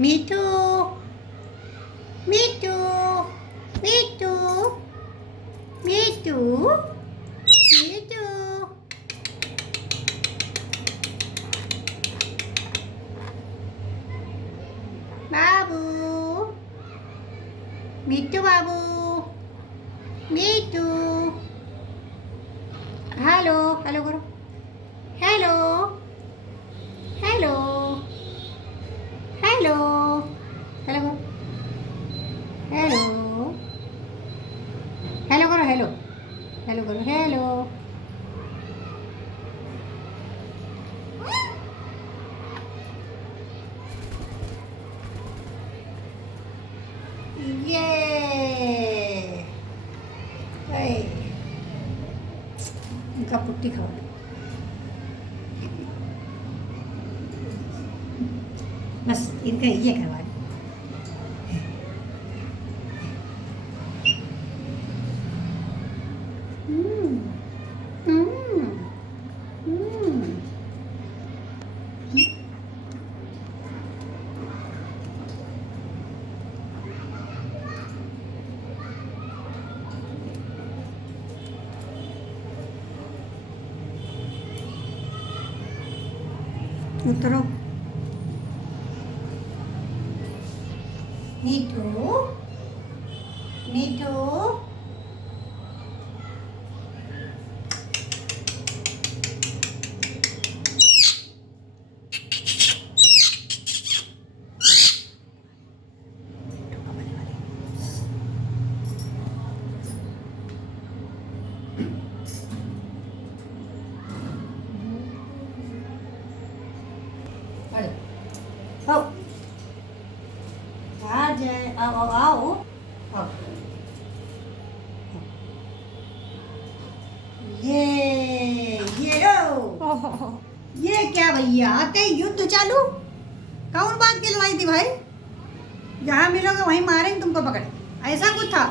मीठू मीठू मीठू मीठू मीठू बाबू मीठू बाबू मीठू hello hello करो hello hello hello hello करो hello hello करो हेलो हेलो करो हेलो ये इनका पुट्टी खाओ बस इनका ये करवा उतरो मीठू मीठू आओ आ जाए आओ आओ आओ आओ ये ओ ये क्या भैया आते ही युद्ध चालू कौन बात की लड़ाई थी भाई जहाँ मिलोगे वहीं मारेंगे तुमको पकड़ ऐसा कुछ था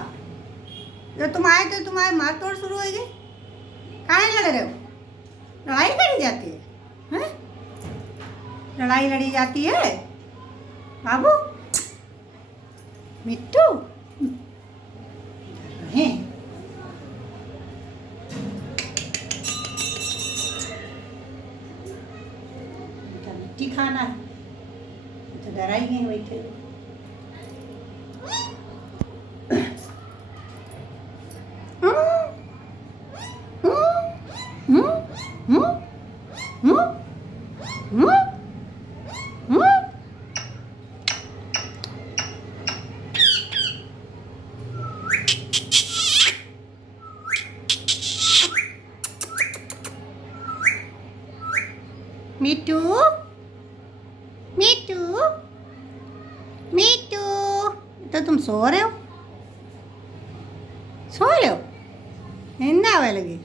जब तुम आए थे तुम्हारे मार तोड़ शुरू हो गई काहे लड़ रहे हो लड़ाई करी जाती है हैं लड़ाई लड़ी जाती है बाबू मिट्टू हैं मिट्टी खाना है तो डराई गए बैठे मीठू मीठू मीठू तो तुम सो रहे हो सो रहे हो नींद आवे लगी